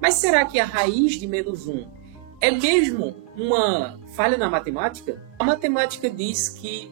Mas será que a raiz de menos 1 é mesmo uma falha na matemática? A matemática diz que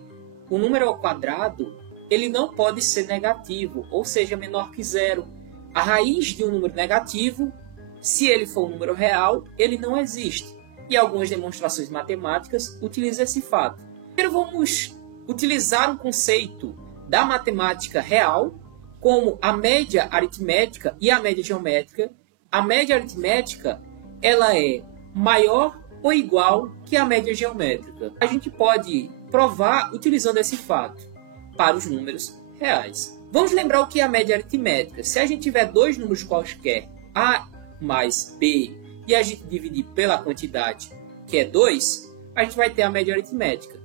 o número ao quadrado ele não pode ser negativo, ou seja, menor que zero. A raiz de um número negativo, se ele for um número real, ele não existe. E algumas demonstrações matemáticas utilizam esse fato. Primeiro vamos utilizar um conceito da matemática real, como a média aritmética e a média geométrica. A média aritmética ela é maior ou igual que a média geométrica. A gente pode provar utilizando esse fato para os números reais. Vamos lembrar o que é a média aritmética. Se a gente tiver dois números quaisquer, A mais B, e a gente dividir pela quantidade, que é 2, a gente vai ter a média aritmética.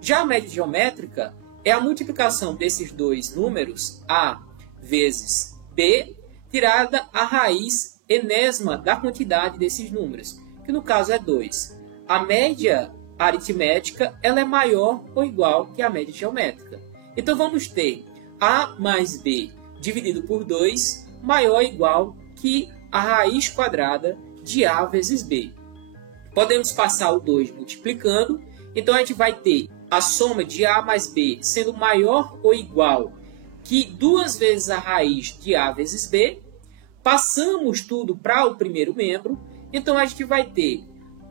Já a média geométrica é a multiplicação desses dois números, A vezes B, tirada a raiz enésima da quantidade desses números, que no caso é 2. A média aritmética ela é maior ou igual que a média geométrica. Então vamos ter A mais B dividido por 2 maior ou igual que a raiz quadrada de A vezes B. Podemos passar o 2 multiplicando, então a gente vai ter a soma de A mais B sendo maior ou igual que 2 vezes a raiz de A vezes B. Passamos tudo para o primeiro membro, então a gente vai ter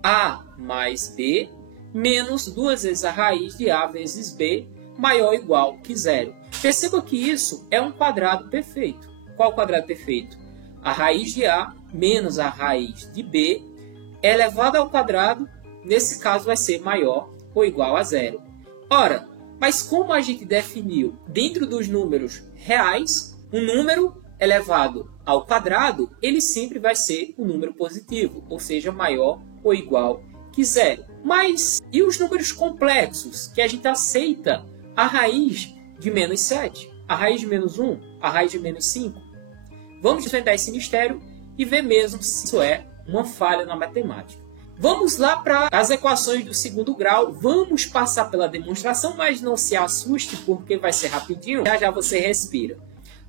A mais B menos 2 vezes a raiz de A vezes B maior ou igual que zero. Perceba que isso é um quadrado perfeito. Qual quadrado perfeito? A raiz de A menos a raiz de B elevado ao quadrado, nesse caso vai ser maior ou igual a zero. Ora, mas como a gente definiu dentro dos números reais, um número elevado ao quadrado, ele sempre vai ser um número positivo, ou seja, maior ou igual que zero. Mas e os números complexos, que a gente aceita a raiz de menos 7, a raiz de menos 1, a raiz de menos 5? Vamos desvendar esse mistério e ver mesmo se isso é uma falha na matemática. Vamos lá para as equações do segundo grau. Vamos passar pela demonstração, mas não se assuste porque vai ser rapidinho. Já já você respira.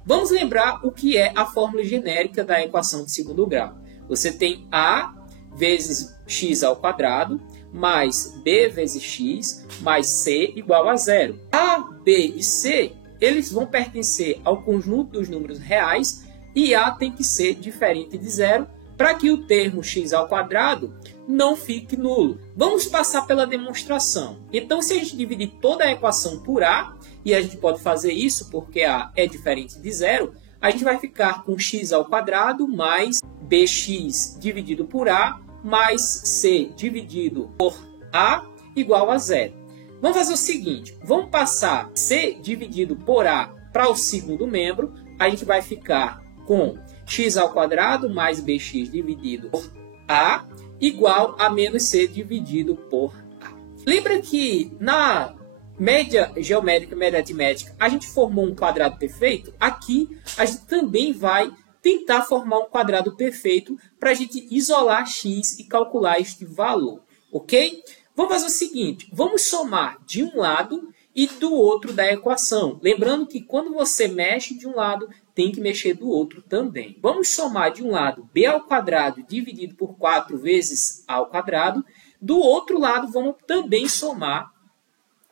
Vamos lembrar o que é a fórmula genérica da equação de segundo grau. Você tem A vezes x ao quadrado mais B vezes x mais C igual a zero. A, B e C eles vão pertencer ao conjunto dos números reais e A tem que ser diferente de zero para que o termo x ao quadrado não fique nulo. Vamos passar pela demonstração. Então, se a gente dividir toda a equação por A, e a gente pode fazer isso porque A é diferente de zero, a gente vai ficar com x ao quadrado mais bx dividido por A mais c dividido por A igual a zero. Vamos fazer o seguinte, vamos passar c dividido por A para o segundo membro, a gente vai ficar com x ao quadrado mais bx dividido por A igual a menos c dividido por A. Lembra que na média geométrica e média aritmética a gente formou um quadrado perfeito? Aqui a gente também vai tentar formar um quadrado perfeito para a gente isolar x e calcular este valor, ok? Vamos fazer o seguinte, vamos somar de um lado e do outro da equação. Lembrando que quando você mexe de um lado, tem que mexer do outro também. Vamos somar de um lado b ao quadrado dividido por 4 vezes a ao quadrado. Do outro lado, vamos também somar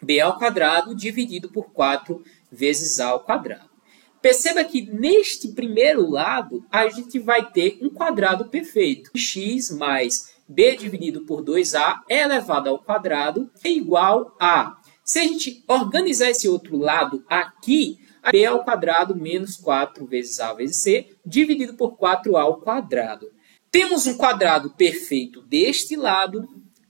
b ao quadrado dividido por 4 vezes a ao quadrado. Perceba que neste primeiro lado, a gente vai ter um quadrado perfeito. X mais b dividido por 2a elevado ao quadrado é igual a... Se a gente organizar esse outro lado aqui, b ao quadrado menos 4 vezes a vezes c, dividido por 4a ao quadrado. Temos um quadrado perfeito deste lado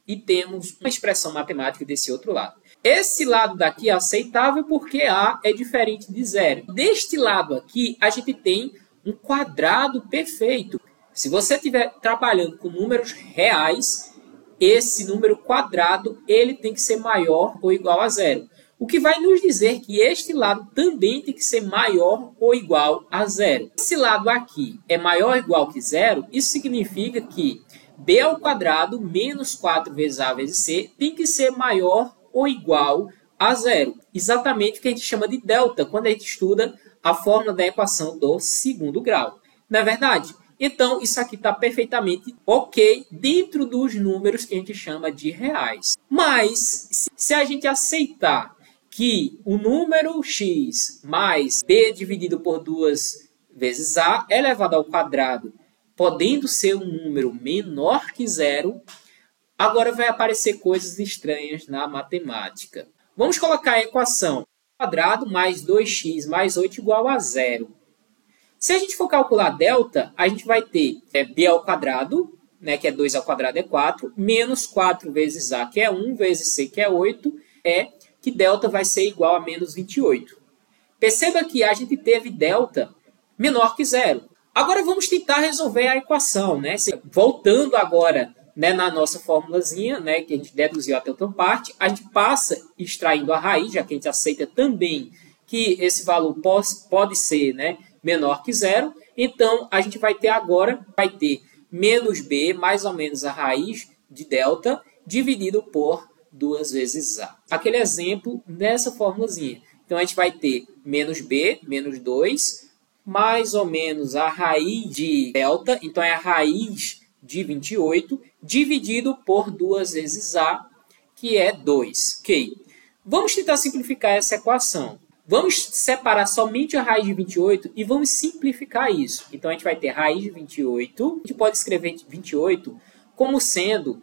e temos uma expressão matemática desse outro lado. Esse lado daqui é aceitável porque a é diferente de zero. Deste lado aqui, a gente tem um quadrado perfeito. Se você estiver trabalhando com números reais, esse número quadrado ele tem que ser maior ou igual a zero. O que vai nos dizer que este lado também tem que ser maior ou igual a zero. Esse lado aqui é maior ou igual que zero, isso significa que b ao quadrado menos 4 vezes a vezes c tem que ser maior ou igual a zero. Exatamente o que a gente chama de delta quando a gente estuda a fórmula da equação do segundo grau. Não é verdade? Então, isso aqui está perfeitamente ok dentro dos números que a gente chama de reais. Mas, se a gente aceitar que o número x mais b dividido por 2 vezes a elevado ao quadrado, podendo ser um número menor que zero, agora vai aparecer coisas estranhas na matemática. Vamos colocar a equação quadrado mais 2x mais 8 igual a zero. Se a gente for calcular delta, a gente vai ter b ao quadrado, né, que é 2 ao quadrado é 4, menos 4 vezes a, que é 1, vezes c, que é 8, que delta vai ser igual a menos 28. Perceba que a gente teve delta menor que zero. Agora vamos tentar resolver a equação, né? Voltando agora, né, na nossa formulazinha, né, que a gente deduziu até outra parte, a gente passa extraindo a raiz, já que a gente aceita também que esse valor pode ser, né, menor que zero. Então, a gente vai ter agora, menos b, mais ou menos a raiz de delta, dividido por 2 vezes a. Aquele exemplo nessa formulazinha. Então, a gente vai ter menos b, menos 2, mais ou menos a raiz de delta, então é a raiz de 28, dividido por 2 vezes a, que é 2. Ok. Vamos tentar simplificar essa equação. Vamos separar somente a raiz de 28 e vamos simplificar isso. Então, a gente vai ter raiz de 28. A gente pode escrever 28 como sendo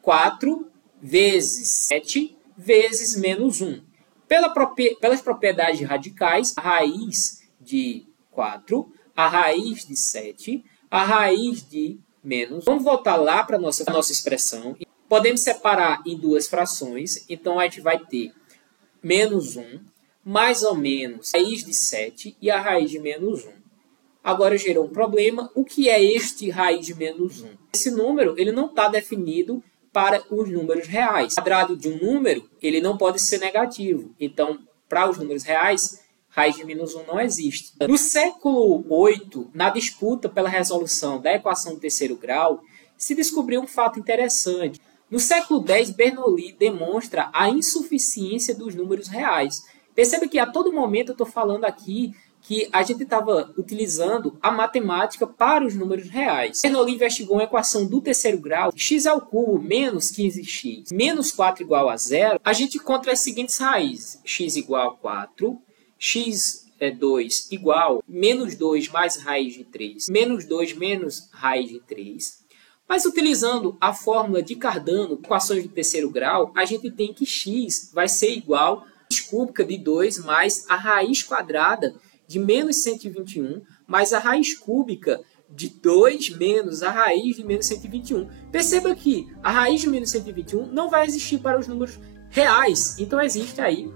4 vezes 7 vezes menos 1. Pelas propriedades radicais, a raiz de 4, a raiz de 7, a raiz de menos. Vamos voltar lá para a nossa expressão. Podemos separar em duas frações. Então, a gente vai ter menos 1, mais ou menos a raiz de 7 e a raiz de menos 1. Agora gerou um problema. O que é este raiz de menos 1? Esse número ele não está definido para os números reais. O quadrado de um número ele não pode ser negativo. Então, para os números reais, raiz de menos 1 não existe. No século VIII, na disputa pela resolução da equação do terceiro grau, se descobriu um fato interessante. No século X, Bernoulli demonstra a insuficiência dos números reais. Perceba que a todo momento eu estou falando aqui que a gente estava utilizando a matemática para os números reais. Bernoulli investigou uma equação do terceiro grau, x ao cubo menos 15x menos 4 igual a zero. A gente encontra as seguintes raízes: x igual a 4, x é 2 igual menos 2 mais raiz de 3, menos 2 menos raiz de 3. Mas utilizando a fórmula de Cardano, equações do terceiro grau, a gente tem que x vai ser igual a raiz cúbica de 2 mais a raiz quadrada de menos 121, mais a raiz cúbica de 2 menos a raiz de menos 121. Perceba que a raiz de menos 121 não vai existir para os números reais. Então existe aí,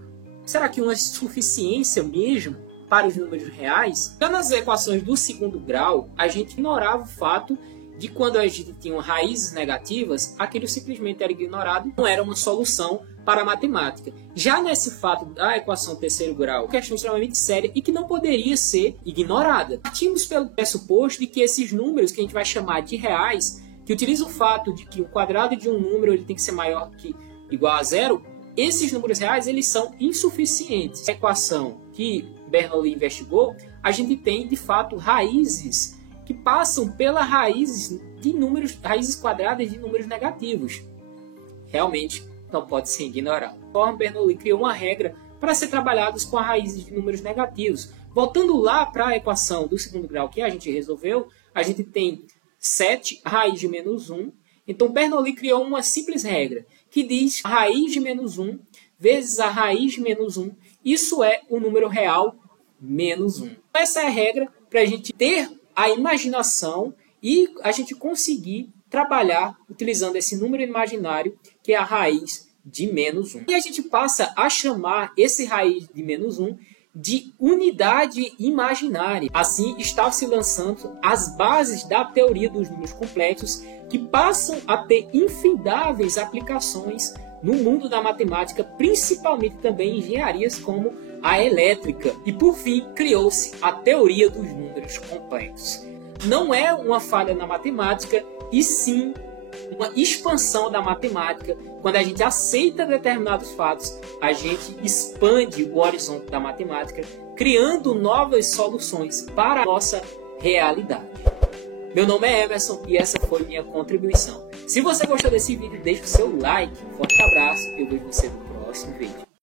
será que uma insuficiência mesmo para os números reais? Já nas equações do segundo grau, a gente ignorava o fato de quando a gente tinha raízes negativas, aquilo simplesmente era ignorado, não era uma solução para a matemática. Já nesse fato da equação terceiro grau, questão extremamente séria e que não poderia ser ignorada. Partimos pelo pressuposto de que esses números que a gente vai chamar de reais, que utilizam o fato de que o quadrado de um número ele tem que ser maior que igual a zero, esses números reais eles são insuficientes. A equação que Bernoulli investigou, a gente tem de fato raízes que passam pela raízes quadradas de números negativos. Realmente não pode ser ignorado. Então, Bernoulli criou uma regra para ser trabalhados com as raízes de números negativos. Voltando lá para a equação do segundo grau que a gente resolveu, a gente tem 7 raiz de menos 1. Então, Bernoulli criou uma simples regra que diz a raiz de menos 1 vezes a raiz de menos 1. Isso é o número real menos 1. Essa é a regra para a gente ter a imaginação e a gente conseguir trabalhar utilizando esse número imaginário que é a raiz de menos 1. E a gente passa a chamar esse raiz de menos 1 de unidade imaginária. Assim, está se lançando as bases da teoria dos números complexos que passam a ter infindáveis aplicações no mundo da matemática, principalmente também em engenharias como a elétrica. E por fim, criou-se a teoria dos números complexos. Não é uma falha na matemática, e sim uma expansão da matemática. Quando a gente aceita determinados fatos, a gente expande o horizonte da matemática, criando novas soluções para a nossa realidade. Meu nome é Emerson e essa foi minha contribuição. Se você gostou desse vídeo, deixe o seu like. Forte abraço, eu vejo você no próximo vídeo.